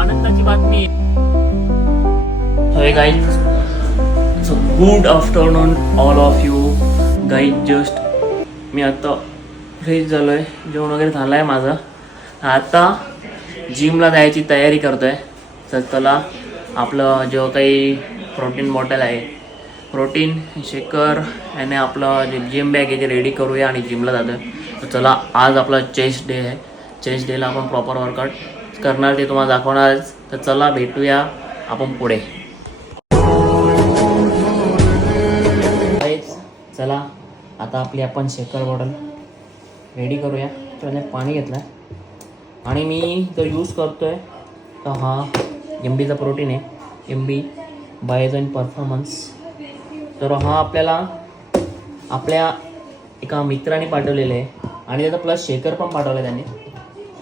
आनंदाची बातमी. Hey guys, so good afternoon all of you guys. Just मी आता फ्रेश झालो आहे, जेवण वगैरे झालं आहे माझं. आता जिमला जायची तयारी करतो आहे. तर चला, आपलं जो काही प्रोटीन बॉटल आहे, प्रोटीन शेकर याने आपलं जे जिम बॅग आहे ते रेडी करूया आणि जिमला जातो आहे. तर चला, आज आपला चेस्ट डे आहे. चेस्ट डेला आपण प्रॉपर वर्कआउट करणार, ते तुम्हाला दाखवणारच. तर चला, भेटूया आपण पुढे. चला, आता आपली आपण शेकर बॉटल रेडी करूया. त्याने पाणी घेतलं आहे आणि मी जर यूज करतो आहे तर हा MBचा प्रोटीन आहे, MB बायोजन परफॉर्मन्स. तर हा आपल्याला आपल्या एका मित्राने पाठवलेलं आहे आणि त्याचा प्लस शेकर पण पाठवला आहे त्याने.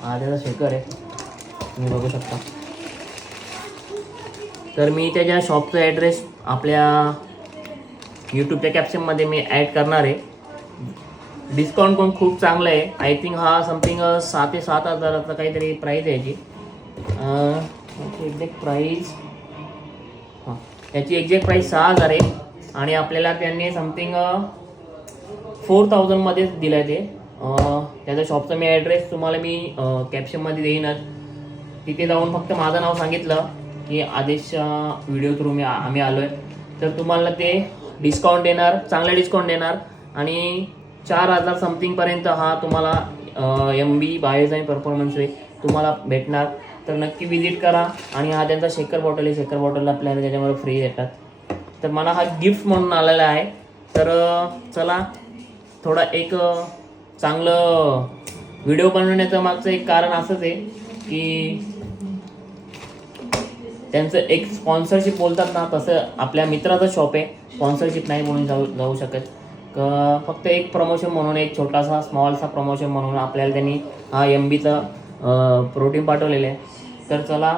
हा त्याचा शेकर आहे, तुम्ही बघू शकता. तर मी त्याच्या शॉपचा ॲड्रेस आपल्या यूट्यूबच्या कॅप्शनमध्ये मी ॲड करणार आहे. डिस्काउंट पण खूप चांगलं आहे. आय थिंक हा समथिंग 6,000 ते 7,000 काहीतरी प्राईज आहे याची. एक्झॅक्ट प्राईज, हां, याची एक्झॅक्ट प्राईस 6,000 आहे आणि आपल्याला त्यांनी समथिंग 4,000 मध्येच दिलं आहे ते. त्याच्या शॉपचा मी ॲड्रेस तुम्हाला मी कॅप्शनमध्ये देईनच. तिथे जाऊन फक्त माझं नाव सांगितलं की आदेशच्या व्हिडिओ थ्रू आम्ही आलो आहे, तर तुम्हाला ते डिस्काउंट देणार, चांगला डिस्काउंट देणार. आणि 4,000 समथिंगपर्यंत हा तुम्हाला MB बायोजाईन परफॉर्मन्स आहे तुम्हाला भेटणार. तर नक्की विजिट करा. आणि हा त्यांचा शेकर बॉटल आहे, शेकर बॉटलला आपल्याला त्याच्यामध्ये फ्री येतात. तर मला हा गिफ्ट म्हणून आलेला आहे. तर चला, थोडा एक चांगलं व्हिडिओ बनवण्याचं मागचं एक कारण असंच आहे की त्यांचं एक स्पॉन्सरशिप बोलतात ना, तसं आपल्या मित्राचं शॉप आहे. स्पॉन्सरशिप नाही म्हणून जाऊ शकत. फक्त एक प्रमोशन म्हणून, एक छोटासा स्मॉलसा प्रमोशन म्हणून आपल्याला त्यांनी हा MBचा प्रोटीन पाठवलेलं आहे. तर चला,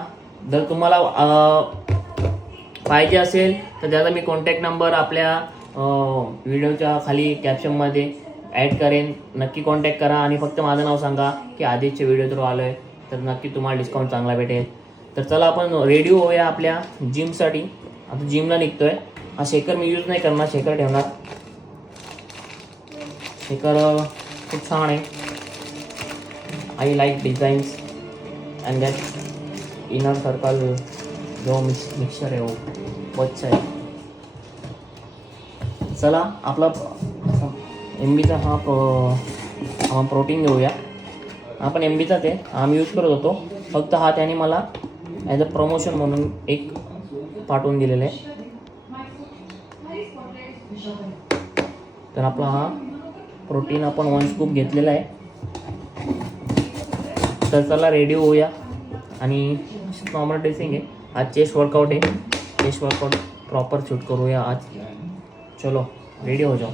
जर तुम्हाला पाहिजे असेल तर त्याचा मी कॉन्टॅक्ट नंबर आपल्या व्हिडिओच्या खाली कॅप्शनमध्ये ॲड करेन. नक्की कॉन्टॅक्ट करा आणि फक्त माझं नाव सांगा की आधीचे व्हिडिओ थ्रू आलो आहे, तर नक्की तुम्हाला डिस्काउंट चांगला भेटेल. तर चला, आपण रेडी होऊया आपल्या जिमसाठी. आता जिमला निघतो आहे. हा शेकर मी यूज नाही करणार, शेकर ठेवणार. शेकर खूप छान आहे. I like designs and that inner circle जो मिक्सचर आहे वो बच्चा आहे. चला, आपला MBचा हा प्रोटीन घेऊया. आपण MBचाच आहे, आम्ही यूज करत होतो. फक्त हा त्याने मला ॲज अ प्रमोशन म्हणून एक पाठवून दिलेलं आहे. तर आपला हा प्रोटीन आपण 1 स्कूप घेतलेला आहे. तर चला, रेडी होऊया. आणि नॉर्मल ड्रेसिंग आहे. आज चेस्ट वर्कआउट आहे, चेस्ट वर्कआउट प्रॉपर शूट करूया आज. चलो, रेडी हो जाओ.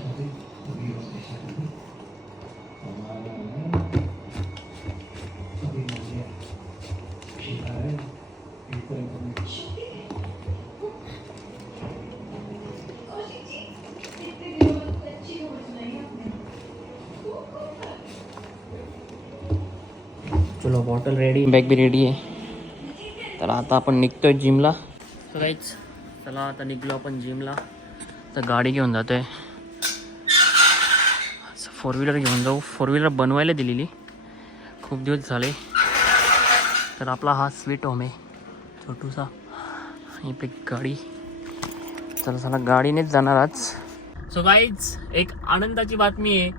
चलो, बॉटल रेडी, बॅग भी रेडी आहे. तर आता आपण निघतोय जिमला. तर काहीच, चला आता निघलो आपण जिमला. तर गाडी घेऊन जातो आहे. 4 व्हीलर घेऊन जाऊ. 4 व्हीलर बनवायला दिलेली, खूप दिवस झाले. तर आपला हा स्वीट होम आहे छोटूसा. इथे गाडी, चला गाडीनेच जाणार आज. सो गाईज, एक आनंदाची बातमी आहे.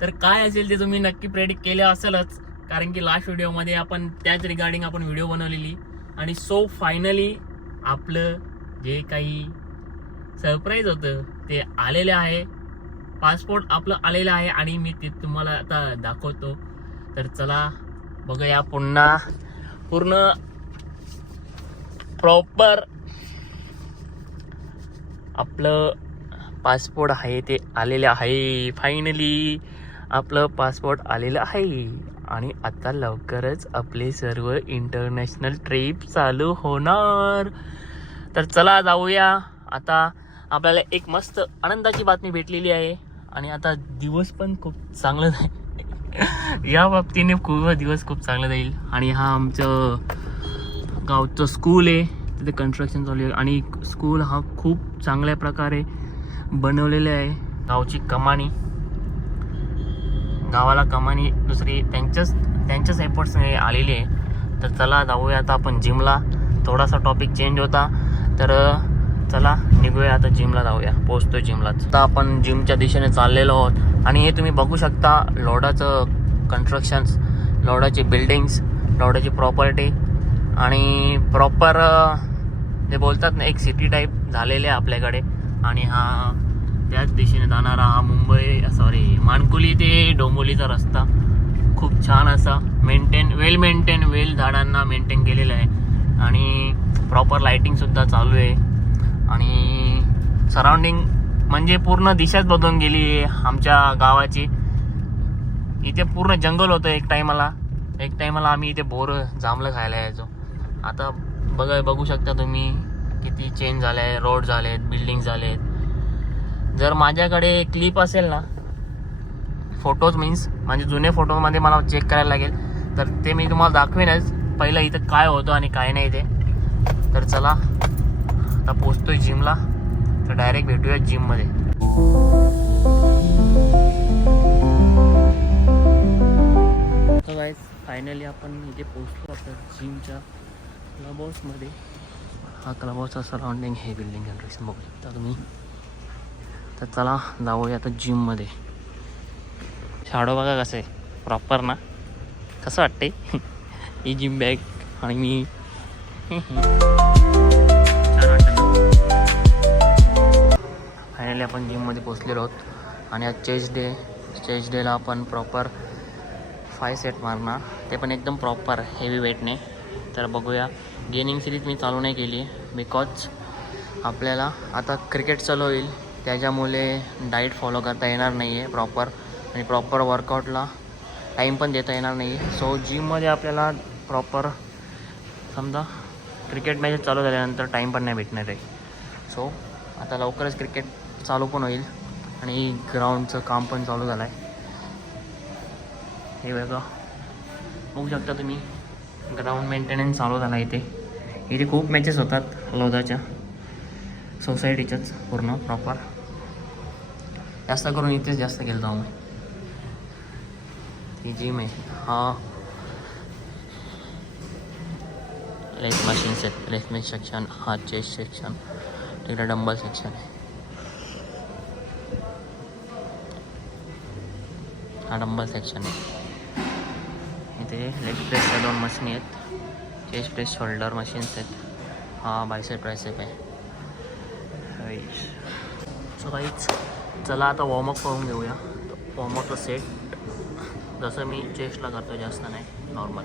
तर काय असेल ते तुम्ही नक्की प्रेडिक्ट केले असेलच, कारण की लास्ट व्हिडिओमध्ये आपण त्याच रिगार्डिंग आपण व्हिडिओ बनवलेली. आणि सो फायनली आपलं जे काही सरप्राईज होतं ते आलेलं आहे. पासपोर्ट आपलं आलेलं आहे आणि मी ते तुम्हाला आता दाखवतो. तर चला बघूया पुन्हा पूर्ण प्रॉपर आपलं पासपोर्ट आहे ते आलेलं आहे. फायनली आपलं पासपोर्ट आलेलं आहे आणि आता लवकरच आपले सर्व इंटरनॅशनल ट्रिप चालू होणार. तर चला जाऊया. आता आपल्याला एक मस्त आनंदाची बातमी भेटलेली आहे आणि आता दिवस पण खूप चांगला जाईल या बाबतीने. दिवस खूप चांगला जाईल. आणि हा आमचं गावचं स्कूल आहे, तिथे कन्स्ट्रक्शन चालू आहे आणि स्कूल हा खूप चांगल्या प्रकारे बनवलेले आहे. गावची कमानी, गावाला कमानी दुसरी त्यांच्याच एफर्ट्सने आलेली आहे. तर चला जाऊया आता आपण जिमला. थोडासा टॉपिक चेंज होता, तर चला निघूया आता जिमला जाऊया. पोहोचतोय जिमलाच. आता आपण जिमच्या दिशेने चाललेलो आहोत आणि हे तुम्ही बघू शकता लॉडाचं कन्स्ट्रक्शन्स, लॉडाची बिल्डिंग्स, लॉडाची प्रॉपर्टी आणि प्रॉपर ते बोलतात ना एक सिटी टाईप झालेले आहे आपल्याकडे. आणि हा त्याच दिशेने जाणारा हा मानकुली ते डोंबोलीचा रस्ता खूप छान असा मेंटेन वेल झाडांना मेंटेन केलेलं आहे आणि प्रॉपर लाईटिंगसुद्धा चालू आहे. आणि सराउंडिंग म्हणजे पूर्ण दिशाच बदलून गेली आहे आमच्या गावाची. इथे पूर्ण जंगल होतं एक टायमाला आम्ही इथे बोर जांभळं खायला यायचो. आता बघू शकता तुम्ही किती चेंज झालं आहे, रोड झाले आहेत, बिल्डिंग झाले आहेत. जर माझ्याकडे क्लिप असेल ना, फोटोज मीन्स म्हणजे जुने फोटोमध्ये मला चेक करायला लागेल, तर ते मी तुम्हाला दाखवेनच पहिलं इथं काय होतं आणि काय नाही ते. तर चला आता पोचतोय जिमला, तर डायरेक्ट भेटूया जिममध्ये. तर गाईज फायनली आपण इथे पोचलो आपल्या जिमच्या क्लब हाऊसमध्ये. हा क्लब हाऊसचा सराउंडिंग हे बिल्डिंग कन्स्ट्रक्शन बघू शकता तुम्ही. तर चला जाऊया आता जिममध्ये. शाडो बघा कसं आहे प्रॉपर ना, कसं वाटते ही जिम बॅग आणि मी छान वाटतं ना. फायनली आपण जिममध्ये पोचलेलो आहोत आणि आज चेस्ट डेला आपण प्रॉपर 5 सेट मारणार, ते पण एकदम प्रॉपर हेवी वेटने. तर बघूया. गेनिंग सिरीज मी चालू नाही केली आहे बिकॉज आपल्याला आता क्रिकेट चालू होईल, त्याच्यामुळे डाईट फॉलो करता येणार नाही आहे प्रॉपर आणि प्रॉपर वर्कआउटला टाईम पण देता येणार नाही आहे. सो जिममध्ये आपल्याला प्रॉपर समजा क्रिकेट मॅचेस चालू झाल्यानंतर टाईम पण नाही भेटणार आहे. सो आता लवकरच क्रिकेट चालू पण होईल आणि ग्राउंडचं काम पण चालू झालं आहे. हे बघा बघू शकता तुम्ही, ग्राउंड मेंटेनन्स चालू झाला इथे खूप मॅचेस होतात लोधाच्या सोसायटीच्याच पूर्ण प्रॉपर. जास्त करून इथेच जास्त गेलो आम्ही. ही जिम आहे. हा लेग मशीन सेक्शन, हा चेस्ट सेक्शन, तिकडे डंबल सेक्शन आहे. हा डंबल सेक्शन आहे. इथे लेग प्रेसच्या 2 मशीन आहेत, चेस्ट प्रेस शोल्डर मशीन्स आहेत. हा बायसेप ट्रायसेप आहे. सो गाईज चला आता वॉर्मअप करून घेऊया. वॉर्मअपचं सेट जसं मी चेस्टला करतो, जास्त नाही, नॉर्मल.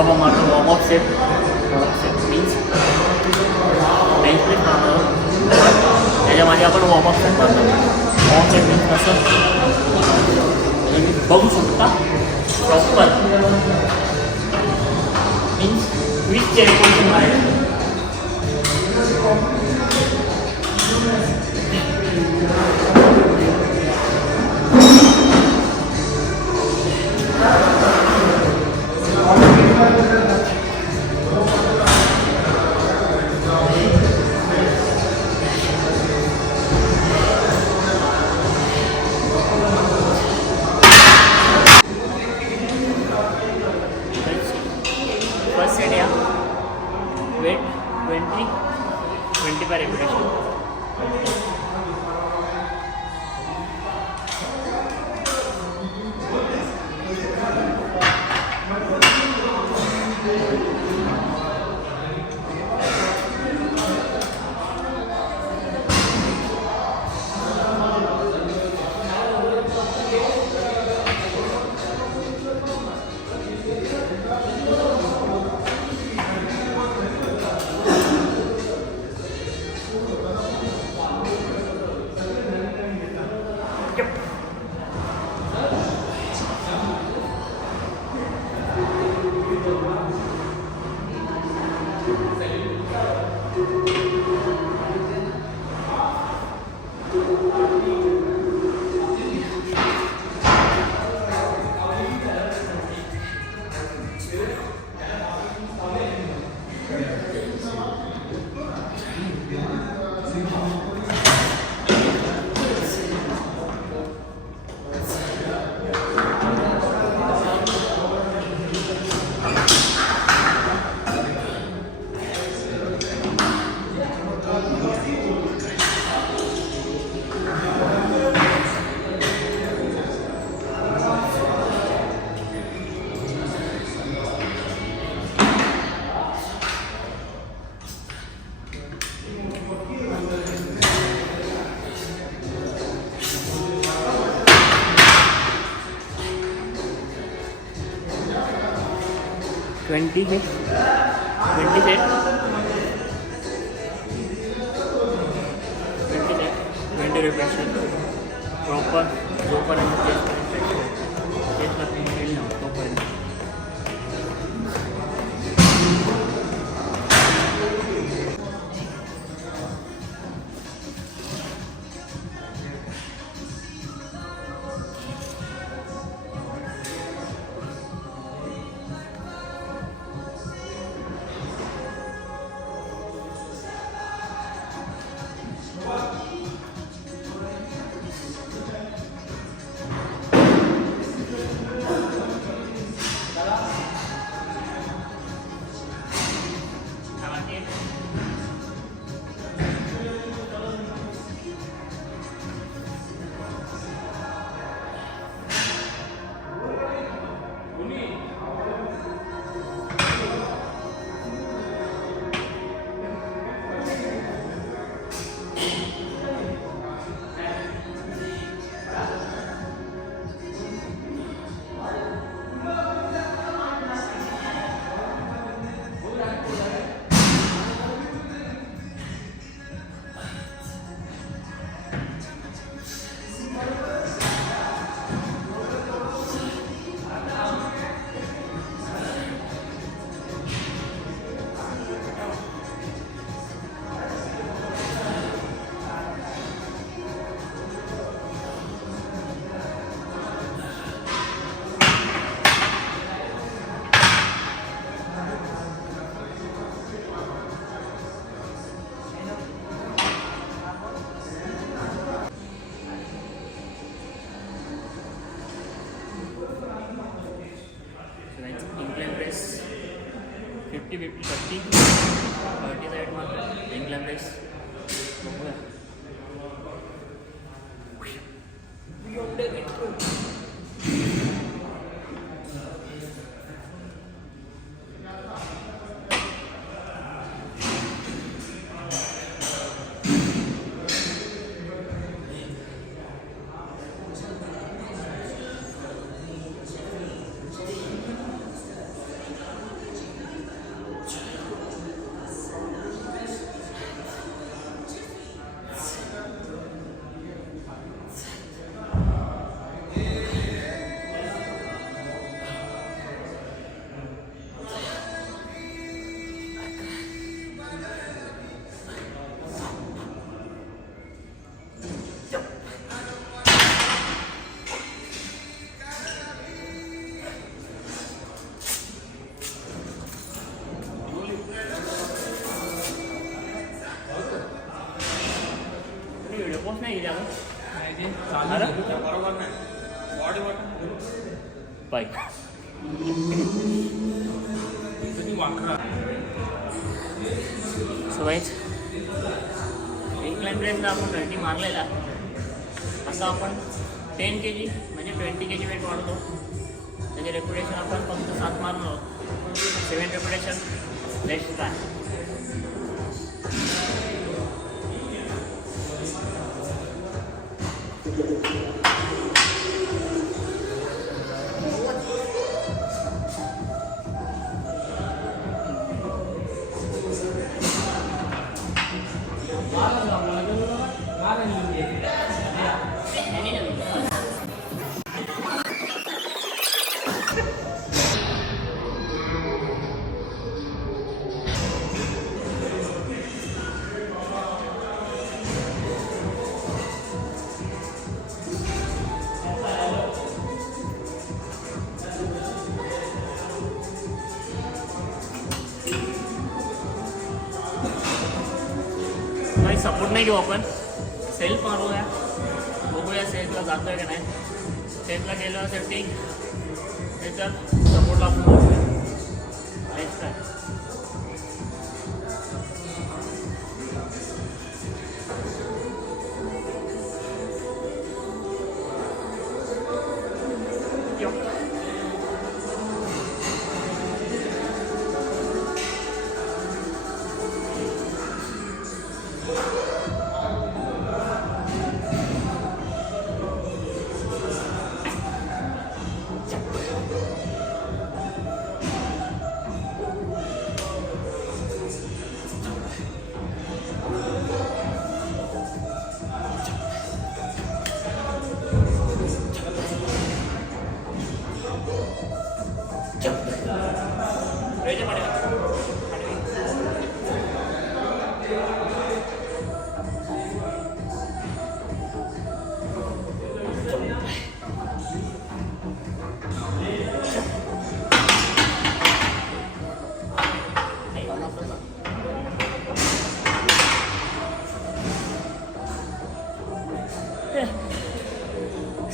आपण मारतो warmup set. Means bench press मारणार आहोत. त्याच्यामध्ये आपण वॉर्मअप सेट मारतो. वॉर्मअप सेट मीन्स कसं तुम्ही बघू शकता proper means with chair position मारायचं. फर्स्ट सेट या weight 25 repetition. Twenty set 20 repetition proper जोपर्यंत चेस्टला पेन येईल ना तोपर्यंत. incline press 50 30 साइड में incline press बघूया. पाय. सो गाईज इन्क्लाइन प्रेसला आपण 20 मारलेला. आता आपण 10 kg म्हणजे 20 kg वेट वाढवतो. त्याचे रेप्युटेशन आपण फक्त 7 मारलो आहोत. 7 रेप्युटेशन लेट्स ट्राय. सपोर्ट नाही घेऊ आपण, सेल्फ मारूया, बघूया सेल्फला जातोय का नाही. सेल्फला गेलं तर ठीक, त्याच्यात सपोर्टला आपण मारूया. नेक्स्ट काय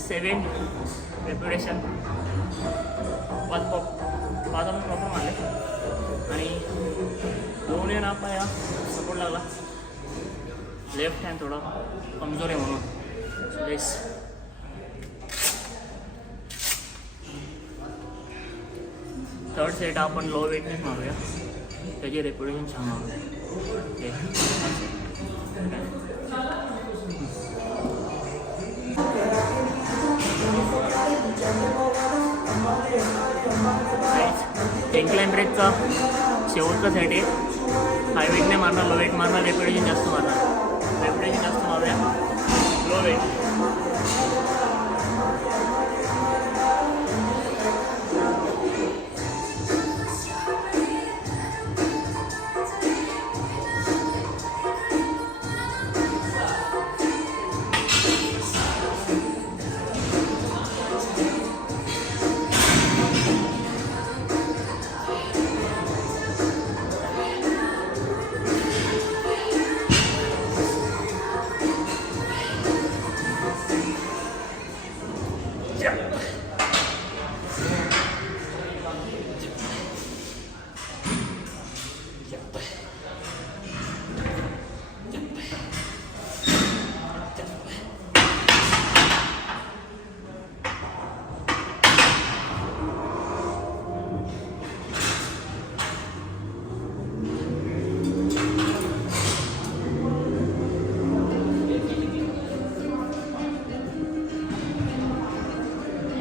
सेवन रेप्युटेशन 5 प्रॉपर मारले आणि 2.5 पाया सपोर्ट लागला. लेफ्ट हँड थोडा कमजोर आहे म्हणून. बेस थर्ड सेट आपण लो वेटनेस मारूया, त्याची रेप्युटेशन छान मारूया. इन्क्लाइन ब्रेकचा शेवटचा सेट आहे. हाय वेट नाही मारणार, लो वेट मारणार, रेप्युटेशन जास्त मारणार. रेप्युटेशन जास्त मारूया, लो वेट.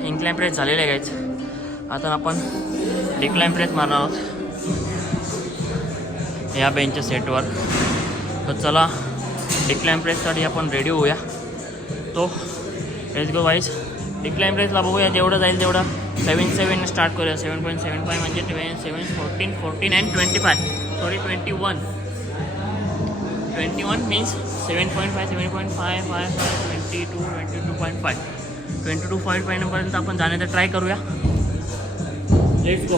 इन्क्लाइन प्रेस झालेले आहे गाईज. आता आपण डिक्लाइन प्रेस मारणार आहोत या बेंचच्या सेटवर. तर चला डिक्लाइन प्रेससाठी आपण रेडी होऊया. तो लेट्स गो गाईज. डिक्लाइन प्रेसला बघूया जेवढं जाईल तेवढं. 7 स्टार्ट करूया. 7.75 म्हणजे 7, 14 अँड 25. Sorry 21 means 7.5, 7.5, 5, 22, 22.5. 22.5 पर्यंत आपण जाण्याचा ट्राय करूया. Let's go.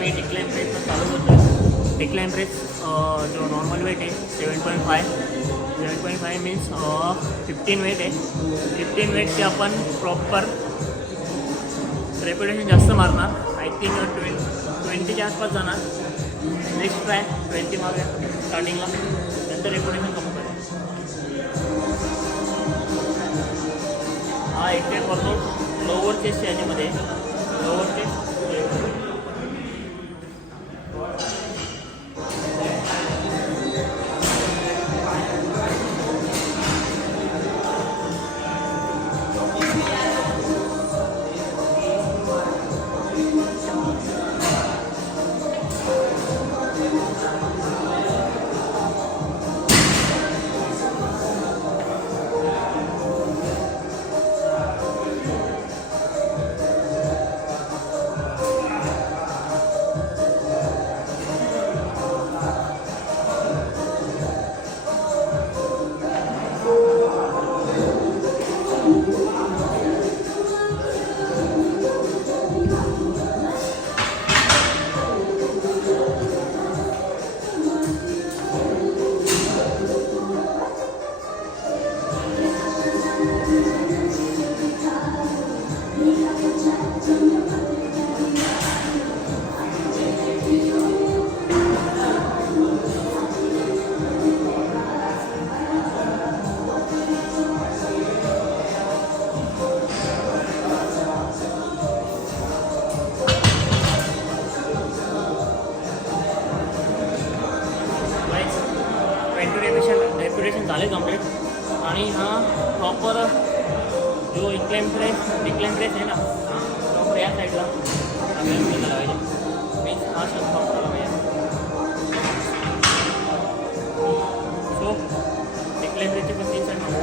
मी डिक्लाइन प्रेसला चालू करतो. डिक्लाइन प्रेस जो नॉर्मल वेट आहे 7.5 मीन्स 15 वेट आहे. 15 वेटचे आपण प्रॉपर रेप्युटेशन जास्त मारणार. आय थिंक 20च्या आसपास जाणार. नेक्स्ट ट्राय 20 मारूया स्टार्टिंगला, नंतर रेप्युटेशन कमी करूया. हा एक टाईप वर्कआउट लोअर चेस्ट याच्यामध्ये लोअर चेस्ट रेप्युटेशन झाले कम्प्लीट. आणि हा प्रॉपर जो डिक्लाइन प्रेस आहे ना, प्रॉपर या साईडला आपल्याला लावायचे. मीन्स हा शब्द प्रॉपर लावायचा. सो डिक्लाइन प्रेसचे पण 3 साईड मागू.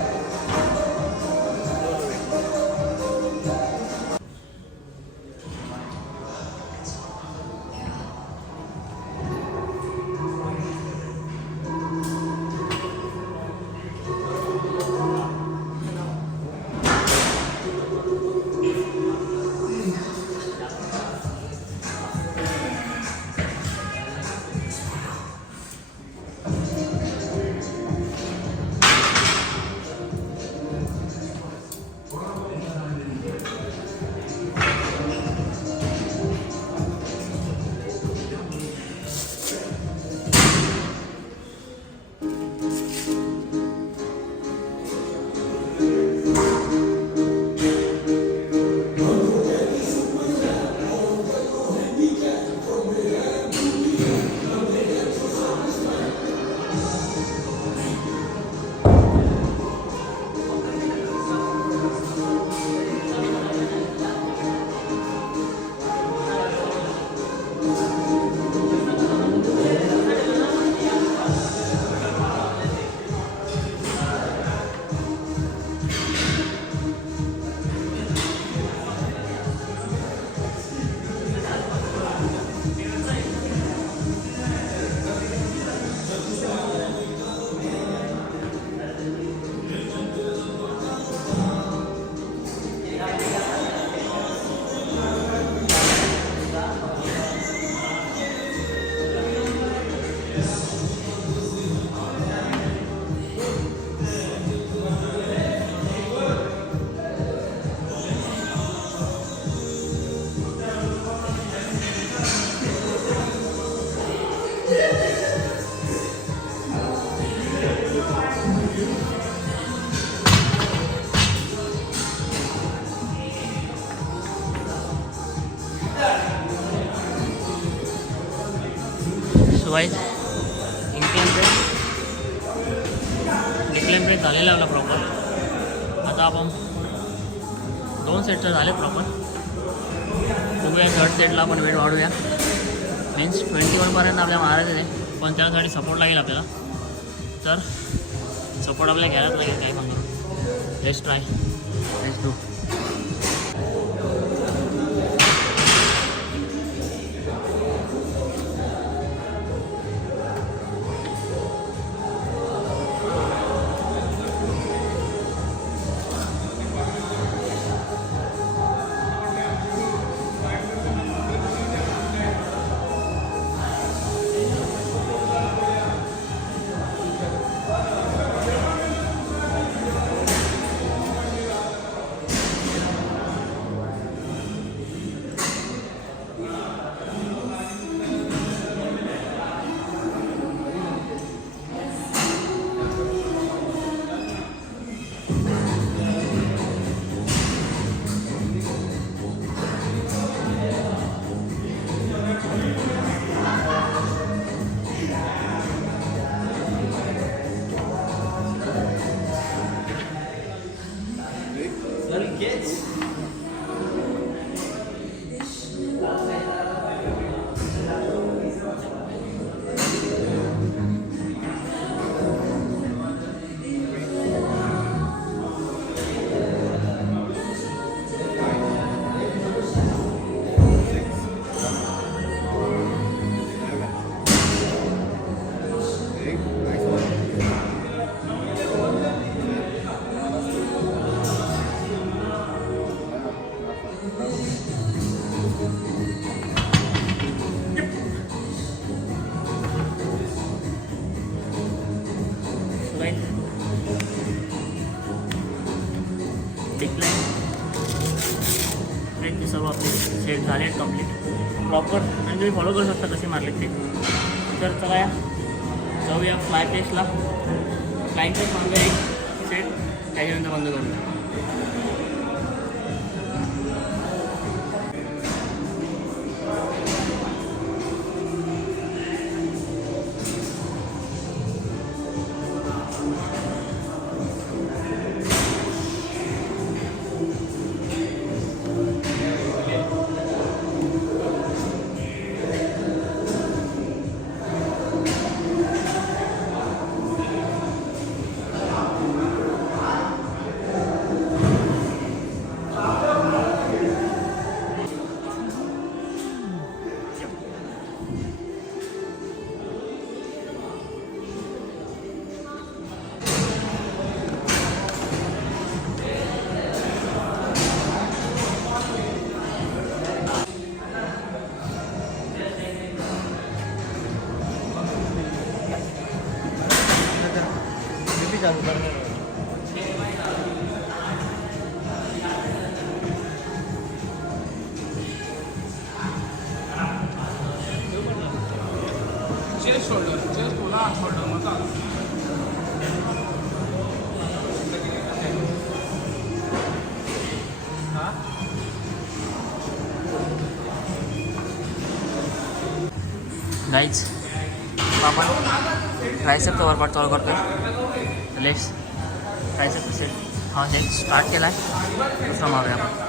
वाईज डिक्लाइन प्रेस झालेला आपला प्रॉपर. आता आपण 2 सेटचं झाले प्रॉपर. बघूया 3rd सेटला आपण वेट वाढूया. मीन्स 21पर्यंत आपल्या मारायचं आहे, पण त्यासाठी सपोर्ट लागेल आपल्याला. तर सपोर्ट आपल्याला घ्यायलाच लागेल काही पण करून. Let's try, let's do. आहेत ते सर्व आपले सेट झाले आहेत कम्प्लीट प्रॉपर आणि तुम्ही फॉलो करू शकता कसे मारले ते. तर चला या जाऊया फ्लाय पेस्टला. फ्लाईंगच मागूया एक सेट त्याच्यानंतर बंद करूया. गाईज आपण ट्रायसेपचा वर्कआउट चालू करतो. लेट्स ट्रायसेप सेट हा सेट स्टार्ट केला आहे. दुसरा मारूया आपण.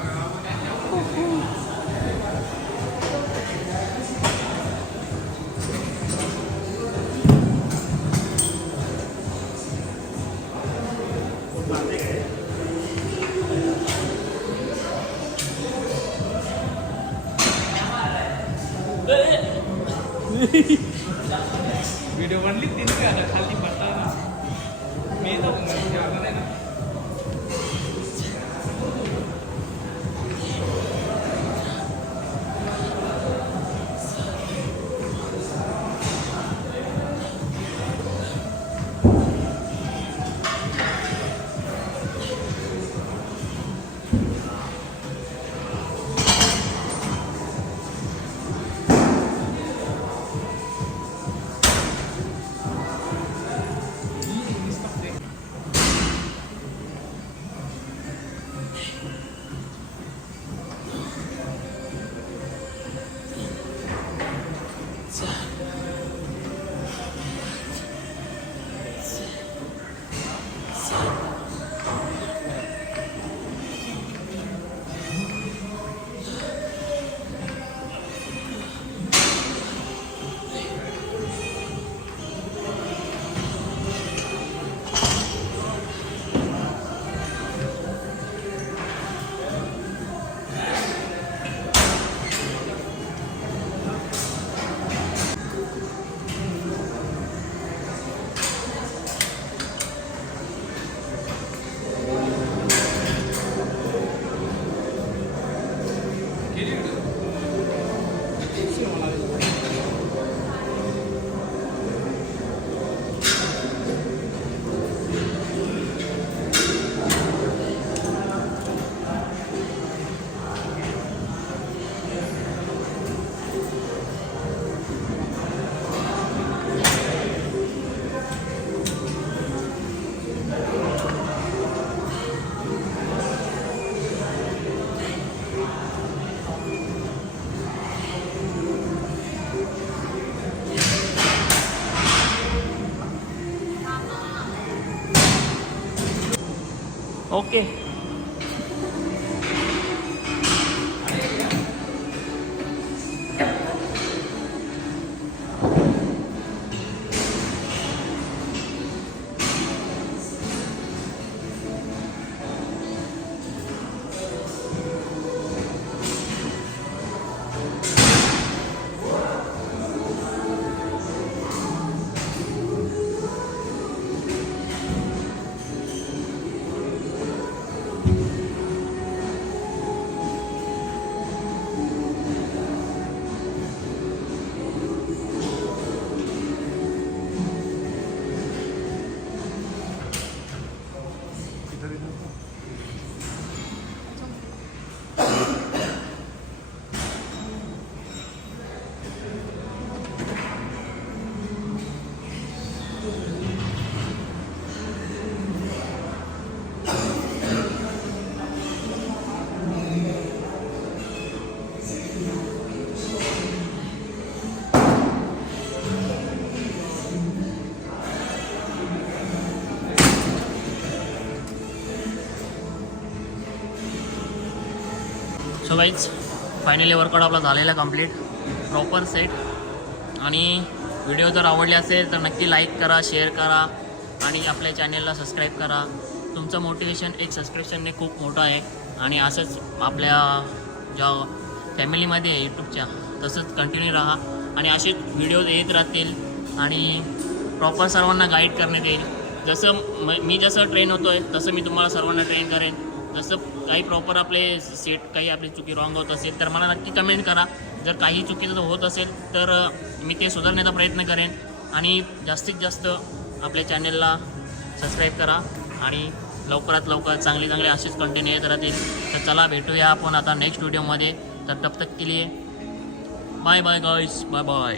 व्हिडिओ बनली तीन का खाली पडता ना मी तर नाही ना. Okay so guys finally workout आपला झालेला कंप्लीट प्रॉपर सेट. आणि व्हिडिओ जर आवडले असेल तर नक्की लाईक करा, शेअर करा आणि आपल्या चॅनेलला सबस्क्राईब करा. तुमचं मोटिवेशन एक सबस्क्रिप्शनने खूप मोठं आहे. आणि असंच आपल्या ज्या फॅमिलीमध्ये आहे यूट्यूबच्या तसंच कंटिन्यू राहा आणि असे व्हिडिओज येत राहतील आणि प्रॉपर सर्वांना गाईड करण्यात येईल. जसं मी जसं ट्रेन होतो आहे तसं मी तुम्हाला सर्वांना ट्रेन करेन. जसं काही प्रॉपर आपले सेट काही आपली चुकी रॉंग होत असेल तर मला नक्की कमेंट करा. जर काही चुकीचं होत असेल तर मी ते सुधारण्याचा प्रयत्न करेन. आणि जास्तीत जास्त आपल्या चॅनेलला सबस्क्राईब करा आणि लवकरात लवकर चांगले चांगले असेच कंटिन्यू येत राहतील. तर चला भेटूया आपण आता नेक्स्ट व्हिडिओमध्ये. तर तब तक के लिए bye bye guys, bye bye.